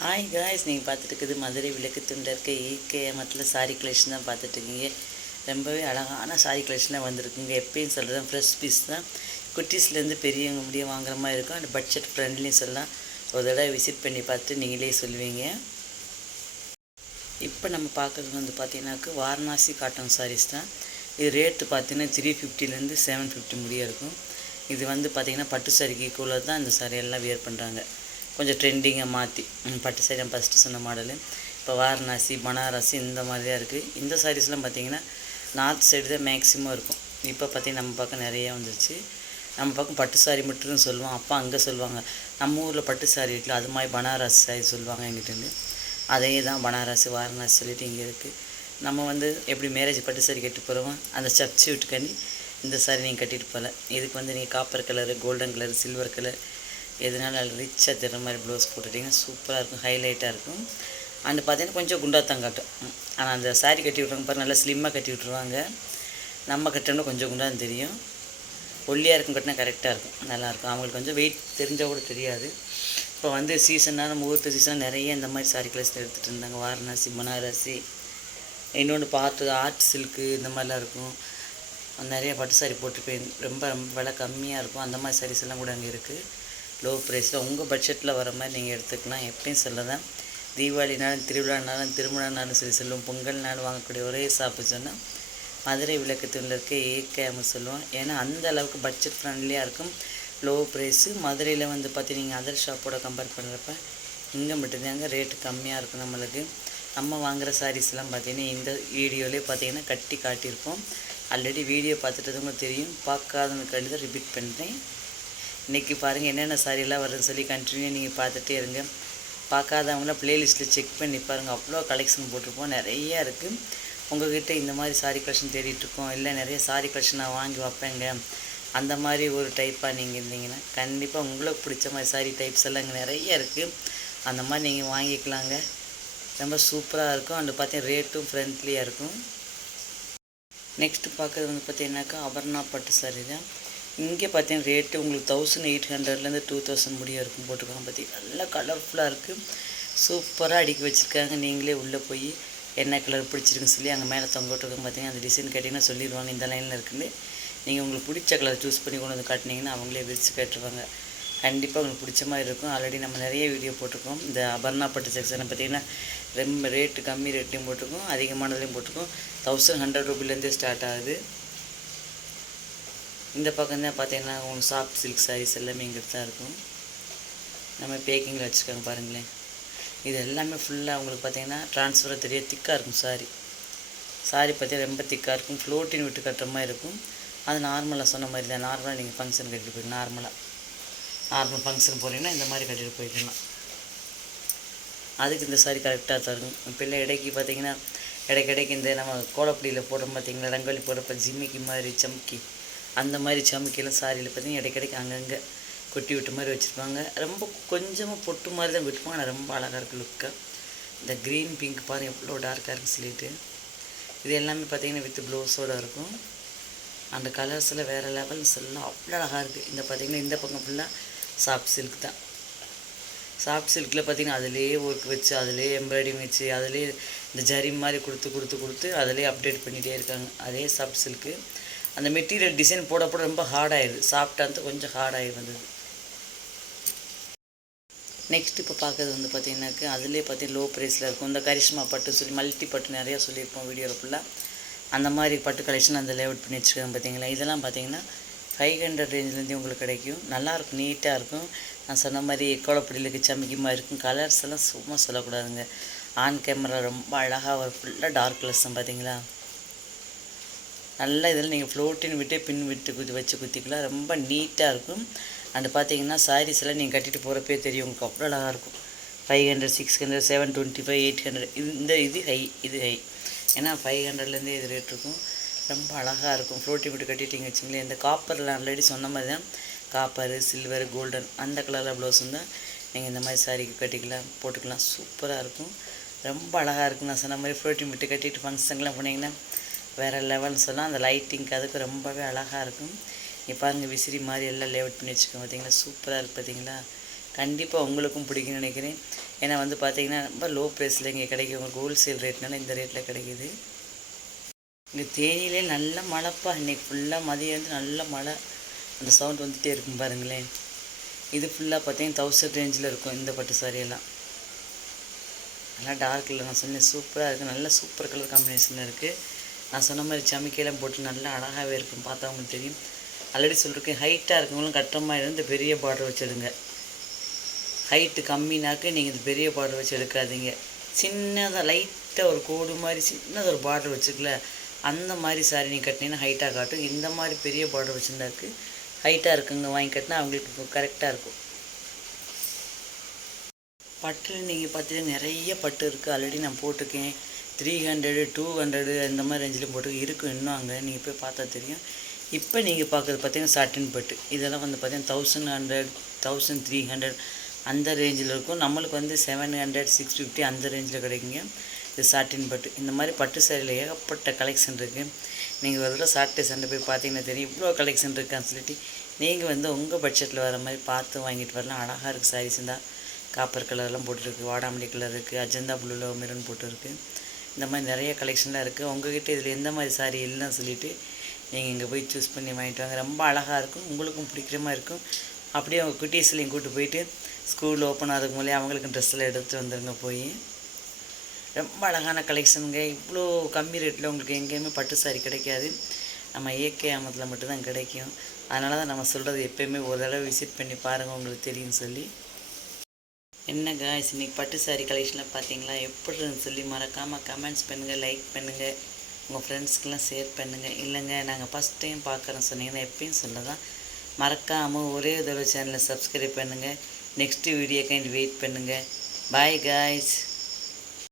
Hi guys நீங்கள் பார்த்துட்டு இருக்குது மதுரை விளக்கு துண்டில் இருக்க. ஈகேஎமத்தில் சாரி கலெக்ஷன் தான் பார்த்துட்டு இருக்கீங்க ரொம்பவே அழகான சாரி கலெக்ஷனாக வந்திருக்குங்க. எப்பயும் சொல்கிறது ஃப்ரெஷ் பீஸ் தான். குட்டீஸ்லேருந்து பெரியவங்க முடியும் வாங்குற மாதிரி இருக்கும். அண்ட் பட்ஜெட் ஃப்ரெண்ட்லியும் சொல்லலாம். ஒரு தடவை விசிட் பண்ணி பார்த்துட்டு நீங்களே சொல்லுவீங்க. இப்போ நம்ம பார்க்குறது வந்து பார்த்தீங்கன்னாக்கு வாரணாசி காட்டன் சாரீஸ் தான். இது ரேட்டு பார்த்தீங்கன்னா த்ரீ ஃபிஃப்டிலேருந்து செவன் ஃபிஃப்டி முடிய இருக்கும். இது வந்து பார்த்திங்கன்னா பட்டு சாரிக்கு கூட தான். இந்த சாரி எல்லாம் வியர் பண்ணுறாங்க கொஞ்சம் ட்ரெண்டிங்கை மாற்றி பட்டு சாரி நான் ஃபஸ்ட்டு சொன்ன மாடலு இப்போ வாரணாசி பனாரசி இந்த மாதிரி தான் இருக்குது இந்த சாரீஸ்லாம் பார்த்தீங்கன்னா நார்த் சைடு தான் மேக்ஸிமம் இருக்கும். இப்போ பார்த்திங்கன்னா நம்ம பக்கம் நிறையா வந்துருச்சு. நம்ம பக்கம் பட்டு சாரி மட்டும் சொல்லுவோம். அப்பா அங்கே சொல்லுவாங்க. நம்ம ஊரில் பட்டு சாரி இருக்குல்ல அது மாதிரி பனாரஸ் சாரி சொல்லுவாங்க எங்கிட்டேருந்து அதே தான் பனாரஸ் வாரணாசி சொல்லிட்டு இங்கே இருக்குது நம்ம வந்து எப்படி மேரேஜ் பட்டு சாரி கட்டி போகிறோமோ அந்த சப்ச்சி விட்டுக்காண்டி இந்த சாரி நீங்கள் கட்டிட்டு போகல. இதுக்கு வந்து நீங்கள் copper colour golden colour silver colour எதனால ரிச்சாக தர்ற மாதிரி ப்ளவுஸ் போட்டுட்டிங்கன்னா சூப்பராக இருக்கும் ஹைலைட்டாக இருக்கும். அண்ட் பார்த்தீங்கன்னா கொஞ்சம் குண்டாத்தான் காட்டும். ஆனால் அந்த சாரி கட்டி விட்றவங்க பாருங்கள் நல்லா ஸ்லிம்மாக கட்டி விட்ருவாங்க நம்ம கட்டணும் கொஞ்சம் குண்டாக தெரியும். ஒல்லியாக இருக்கும் கட்டினா கரெக்டாக இருக்கும் நல்லாயிருக்கும். அவங்களுக்கு கொஞ்சம் வெயிட் தெரிஞ்சால் கூட தெரியாது. இப்போ வந்து சீசனாக முகூர்த்த சீசனாக நிறைய இந்த மாதிரி சாரி கலெக்ஷன் எடுத்துகிட்டு இருந்தாங்க. வாரணாசி பனாரசி இன்னொன்று பார்த்து ஆர்ட் சில்க்கு இந்த மாதிரிலாம் இருக்கும். நிறைய பட்டு சாரி போட்டிருப்பேன். ரொம்ப ரொம்ப விலை கம்மியாக இருக்கும். அந்த மாதிரி சாரீஸ் எல்லாம் கூட அங்கே இருக்குது லோ ப்ரைஸில் உங்கள் பட்ஜெட்டில் வர மாதிரி நீங்கள் எடுத்துக்கலாம். எப்பயும் சொல்லதான். தீபாவளினாலும் திருவிழானாலும் திருமணம்னாலும் சரி சொல்லுவோம் பொங்கல்னாலும் வாங்கக்கூடிய ஒரே ஷாப்பு சொன்னால் மதுரை விளக்கத்தில் இருக்க ஏகேமு சொல்லுவோம் ஏன்னா அந்த அளவுக்கு பட்ஜெட் ஃப்ரெண்ட்லியாக இருக்கும். லோ ப்ரைஸு மதுரையில் வந்து பார்த்து நீங்கள் அதர் ஷாப்போட கம்பேர் பண்ணுறப்ப இங்கே மட்டும்தாங்க ரேட்டு கம்மியாக இருக்கும் நம்மளுக்கு. நம்ம வாங்குகிற சாரீஸ்லாம் பார்த்தீங்கன்னா இந்த வீடியோலேயே பார்த்தீங்கன்னா கட்டி காட்டியிருப்போம். ஆல்ரெடி வீடியோ பார்த்துட்டதுங்க தெரியும். பார்க்காதவங்களுக்காண்டி தான் ரிப்பீட் பண்ணுறேன் இன்றைக்கி பாருங்கள் என்னென்ன சாரியெல்லாம் வருதுன்னு சொல்லி கண்டினியூ நீங்கள் பார்த்துட்டே இருங்க. பார்க்காதவங்களாம் ப்ளேலிஸ்ட்டில் செக் பண்ணி பாருங்கள் அவ்வளோ கலெக்ஷன் போட்டிருப்போம். நிறையா இருக்குது உங்கள்கிட்ட இந்த மாதிரி சாரி கலெக்ஷன் தேடிட்டுருக்கோம் இல்லை நிறைய சாரி கலெக்ஷன் நான் வாங்கி வைப்பேங்க. அந்த மாதிரி ஒரு டைப்பாக நீங்கள் இருந்தீங்கன்னா கண்டிப்பாக உங்களுக்கு பிடிச்ச மாதிரி சாரி டைப்ஸ் எல்லாம் இங்கே நிறைய இருக்குது அந்த மாதிரி நீங்கள் வாங்கிக்கலாங்க. ரொம்ப சூப்பராக இருக்கும். அண்டு பார்த்தீங்கன்னா ரேட்டும் ஃப்ரெண்ட்லியாக இருக்கும். நெக்ஸ்ட்டு பார்க்குறது வந்து பார்த்தீங்கன்னாக்கா அபர்ணா பட்டு சாரி தான். இங்கே பார்த்தீங்கன்னா ரேட்டு உங்களுக்கு தௌசண்ட் எயிட் ஹண்ட்ரட்லேருந்து டூ தௌசண்ட் முடிய இருக்கும் போட்டுருக்காங்க பார்த்தீங்கன்னா நல்லா கலர்ஃபுல்லாக இருக்குது சூப்பராக அடுக்கி வச்சுருக்காங்க. நீங்களே உள்ளே போய் என்ன கலர் பிடிச்சிருக்குன்னு சொல்லி அங்கே மேலே தொங்க விட்டுருக்கோம் பார்த்தீங்கன்னா அந்த டிசைன் கேட்டிங்கன்னா சொல்லிடுவாங்க. இந்த லைனில் இருக்குன்னு. நீங்கள் உங்களுக்கு பிடிச்ச கலர் சூஸ் பண்ணி கொண்டு வந்து காட்டினீங்கன்னா அவங்களே விரித்து கேட்டுருவாங்க. கண்டிப்பாக உங்களுக்கு பிடிச்ச மாதிரி இருக்கும். ஆல்ரெடி நம்ம நிறைய வீடியோ போட்டிருக்கோம். இந்த அபர்ணா பட்டு செக்ஷனை பார்த்தீங்கன்னா ரொம்ப ரேட்டு கம்மி ரேட்லேயும் போட்டிருக்கோம். அதிகமானதுலேயும் போட்டிருக்கோம். தௌசண்ட் ஹண்ட்ரட் ருபீலேருந்தே ஸ்டார்ட் ஆகுது. இந்த பக்கம் தான் பார்த்தீங்கன்னா உங்களுக்கு சாஃப்ட் சில்க் சாரீஸ் எல்லாமே இங்கே தான் இருக்கும். நம்ம பேக்கிங்கில் வச்சுருக்காங்க பாருங்களேன். இது எல்லாமே ஃபுல்லாக உங்களுக்கு பார்த்தீங்கன்னா ட்ரான்ஸ்ஃபராக தெரிய திக்காக இருக்கும் சாரி சாரி பார்த்தீங்கன்னா ரொம்ப திக்காக இருக்கும். ஃப்ளோட்டின் விட்டு கட்டுற மாதிரி இருக்கும். அது நார்மலாக சொன்ன மாதிரி தான். நார்மலாக நீங்கள் ஃபங்க்ஷன் கட்டிட்டு போயிடலாம். நார்மலாக நார்மல் ஃபங்க்ஷன் போகிறீங்கன்னா இந்த மாதிரி கட்டிட்டு போயிடலாம். அதுக்கு இந்த சாரி கரெக்டாக தரும் இருக்கும். பிள்ளை இடைக்கு பார்த்தீங்கன்னா இடைக்கிடைக்கு இந்த நம்ம கோலப்படியில் போடுறோம் பார்த்தீங்களா? ரங்கோலி போடுறப்ப ஜிம்மிக்கி மாதிரி சம்கி அந்த மாதிரி சமைக்கலாம் சாரியில் பார்த்தீங்கன்னா இடைக்கிடைக்கு அங்கங்கே கொட்டி விட்ட மாதிரி வச்சுருப்பாங்க. ரொம்ப கொஞ்சமாக பொட்டு மாதிரி தான் விட்டுப்பாங்க ஆனால் ரொம்ப அழகாக இருக்குது லுக்காக இந்த க்ரீன் பிங்க் பாருங்கள் எவ்வளோ டார்க்காக இருக்குன்னு சொல்லிட்டு. இது எல்லாமே பார்த்தீங்கன்னா வித் ப்ளவுஸோடு இருக்கும். அந்த கலர்ஸில் வேறு லெவல்ஸ் எல்லாம் அவ்வளோ அழகாக இருக்குது இந்த பார்த்திங்கன்னா இந்த பக்கம் ஃபுல்லாக சாஃப்ட் சில்க் தான். சாஃப்ட் சில்கில் பார்த்தீங்கன்னா அதிலே ஒர்க் வச்சு அதிலே எம்ப்ராய்டிங் வச்சு அதிலே இந்த ஜரி மாதிரி கொடுத்து கொடுத்து கொடுத்து அதிலே அப்டேட் பண்ணிகிட்டே இருக்காங்க. அதே சாஃப்ட் சில்க்கு அந்த மெட்டீரியல் டிசைன் போட போட ரொம்ப ஹார்டாகிடுது சாஃப்டாக இருந்து கொஞ்சம் ஹார்டாகி வந்தது. நெக்ஸ்ட் இப்போ பார்க்குறது வந்து பார்த்திங்கனாக்கா அதுலேயே பார்த்தீங்கன்னா லோ ப்ரைஸில் இருக்கும். இந்த கரிஷ்மா பட்டு சொல்லி மல்டி பட்டு நிறையா சொல்லியிருப்போம் வீடியோவில் ஃபுல்லாக அந்த மாதிரி பட்டு கலெக்ஷன் அந்த லேஅவுட் பண்ணி வச்சுருக்காங்க பார்த்தீங்களா இதெல்லாம் பார்த்தீங்கன்னா ஃபைவ் ஹண்ட்ரட் ரேஞ்சிலேருந்து உங்களுக்கு கிடைக்கும். நல்லாயிருக்கும் நீட்டாக இருக்கும். நான் சொன்ன மாதிரி கோலப்படியிலுக்கு சமைக்குமா இருக்கும். கலர்ஸ் எல்லாம் சும்மா சொல்லக்கூடாதுங்க. ஆன் கேமரா ரொம்ப அழகாக ஃபுல்லாக டார்க் கலர்ஸ் தான் பார்த்தீங்களா நல்லா இதில் நீங்கள் ஃப்ளோட்டின் விட்டு பின் விட்டு குத்தி வச்சு குத்திக்கலாம். ரொம்ப நீட்டாக இருக்கும். அந்த பார்த்தீங்கன்னா சாரீஸ் எல்லாம் நீங்கள் கட்டிட்டு போகிறப்பே தெரியும். உங்களுக்கு அவ்வளோ அழகாக இருக்கும். Five hundred six hundred seven twenty five eight hundred இந்த இது ஹை இது ஹை ஏன்னா ஃபைவ் ஹண்ட்ரட்லேருந்தே இது ரேட் இருக்கும். ரொம்ப அழகாக இருக்கும். ஃப்ளோட்டி விட்டு கட்டிட்டீங்க வச்சுங்களேன் இந்த காப்பரில் ஆல்ரெடி சொன்ன மாதிரி தான். காப்பர் சில்வர் கோல்டன் அந்த கலரில் ப்ளவுஸ் இருந்தால் நீங்கள் இந்த மாதிரி சாரீக்கு கட்டிக்கலாம் போட்டுக்கலாம். சூப்பராக இருக்கும். ரொம்ப அழகாக இருக்கும். நான் சொன்ன மாதிரி ஃப்ளோட்டி விட்டு கட்டிட்டு ஃபங்க்ஷன்லாம் போனீங்கன்னா வேறு லெவல்னு சொன்னால் அந்த லைட்டிங்க்கு அதுக்கு ரொம்பவே அழகாக இருக்கும். இப்போ பாருங்க விசிறி மாதிரி எல்லாம் லேவுட் பண்ணி வச்சுக்கோங்க பார்த்தீங்களா சூப்பராக இருக்குது பார்த்தீங்களா கண்டிப்பாக உங்களுக்கும் பிடிக்கும்னு நினைக்கிறேன். ஏன்னா வந்து பார்த்தீங்கன்னா ரொம்ப லோ ப்ரைஸில் இங்கே கிடைக்கும் உங்களுக்கு ஹோல்சேல் ரேட்னால இந்த ரேட்டில் கிடைக்குது. இங்கே தேனியிலே நல்ல மழைப்பா இன்றைக்கி ஃபுல்லாக மதியம் வந்து நல்ல மழை. அந்த சவுண்ட் வந்துகிட்டே இருக்கும் பாருங்களேன். இது ஃபுல்லாக பார்த்தீங்கன்னா தௌசண்ட் ரேஞ்சில் இருக்கும் இந்த பட்டு சாரியெல்லாம் எல்லாம். நல்லா டார்க் இல்லை நான் சொன்னேன் சூப்பராக இருக்குது நல்ல சூப்பர் கலர் காம்பினேஷனில் இருக்குது நான் சொன்ன மாதிரி சமைக்கையெல்லாம் போட்டு நல்லா அழகாகவே இருக்கும். பார்த்தா உங்களுக்கு தெரியும். ஆல்ரெடி சொல்லியிருக்கேன் ஹைட்டாக இருக்கவங்களும் கட்டுற மாதிரி இருந்து பெரிய பார்டர் வச்சுடுங்க. ஹைட்டு கம்மினாக்க நீங்கள் இந்த பெரிய பார்டர் வச்சு எடுக்காதீங்க. சின்னதாக லைட்டாக ஒரு கோடு மாதிரி சின்னதாக ஒரு பார்டர் வச்சுக்கல. அந்த மாதிரி சாரி நீங்கள் கட்டினீங்கன்னா ஹைட்டாக காட்டும். இந்த மாதிரி பெரிய பார்டர் வச்சுருந்தாக்கு ஹைட்டாக இருக்குங்க வாங்கி கட்டினா அவங்களுக்கு கரெக்டாக இருக்கும். பட்டில் நீங்கள் பார்த்தீங்கன்னா நிறைய பட்டு இருக்குது ஆல்ரெடி நான் போட்டிருக்கேன். த்ரீ ஹண்ட்ரடு டூ ஹண்ட்ரடு இந்த மாதிரி ரேஞ்சிலும் போட்டு இருக்கும் இன்னும் அங்கே. நீங்கள் போய் பார்த்தா தெரியும். இப்போ நீங்கள் பார்க்குறது பார்த்தீங்கன்னா சாட்டின் பட்டு இதெல்லாம் வந்து பார்த்தீங்கன்னா thousand hundred thousand three hundred அந்த ரேஞ்சில் இருக்கும். நம்மளுக்கு வந்து செவன் ஹண்ட்ரட் சிக்ஸ் ஃபிஃப்டி அந்த ரேஞ்சில் கிடைக்குங்க. இது சாட்டின் பட்டு இந்த மாதிரி பட்டு சேரீல ஏகப்பட்ட கலெக்ஷன் இருக்குது நீங்கள் ஒரு தடவை சாட்டர்டே போய் பார்த்தீங்கன்னா தெரியும். இவ்வளோ கலெக்ஷன் இருக்கான்னு சொல்லிட்டு நீங்கள் வந்து உங்கள் பட்ஜெட்டில் வர மாதிரி பார்த்து வாங்கிட்டு வரலாம். அழகாக இருக்குது சாரீஸ் இருந்தால் காப்பர் கலர்லாம் போட்டிருக்கு. வாடாமல்லி கலர் இருக்குது அஜந்தா ப்ளூவில் மெரூன் போட்டிருக்கு. இந்த மாதிரி நிறைய கலெக்ஷன்லாம் இருக்குது உங்கள்கிட்ட இதில் எந்த மாதிரி சாரீ இல்லைன்னு சொல்லிவிட்டு நீங்கள் இங்கே போய் சூஸ் பண்ணி வாங்கிட்டு வாங்க. ரொம்ப அழகாக இருக்கும். உங்களுக்கும் பிடிக்கிற மாதிரி இருக்கும். அப்படியே அவங்க குட்டீஸ்லையும் கூட்டு போயிட்டு ஸ்கூல் ஓப்பன் ஆகிறதுக்கு மூலியம் அவங்களுக்கு ட்ரெஸ் எல்லாம் வந்துடுங்க போய். ரொம்ப அழகான கலெக்ஷனுங்க இவ்வளோ கம்மி ரேட்டில் உங்களுக்கு எங்கேயுமே பட்டு சாரி கிடைக்காது. நம்ம இயற்கை ஆமத்தில் மட்டும்தான் கிடைக்கும். அதனால தான் நம்ம சொல்கிறது எப்போயுமே ஒரு தடவை விசிட் பண்ணி பாருங்கள் உங்களுக்கு தெரியும்னு சொல்லி. என்ன காய்ஸ் இன்றைக்கி பட்டு சாரி கலெக்ஷனில் பார்த்தீங்களா? எப்படி சொல்லி மறக்காமல் கமெண்ட்ஸ் பண்ணுங்கள் லைக் பண்ணுங்கள் உங்கள் ஃப்ரெண்ட்ஸ்க்கெலாம் ஷேர் பண்ணுங்கள் இல்லைங்க நாங்கள் ஃபஸ்ட் டைம் பார்க்குறோம் சொன்னீங்கன்னா எப்பயும் சொல்ல தான் மறக்காமல் ஒரே தடவை சேனலை சப்ஸ்கிரைப் பண்ணுங்கள் நெக்ஸ்ட்டு வீடியோக்காண்டி வெயிட் பண்ணுங்கள் பாய் காய்ஸ்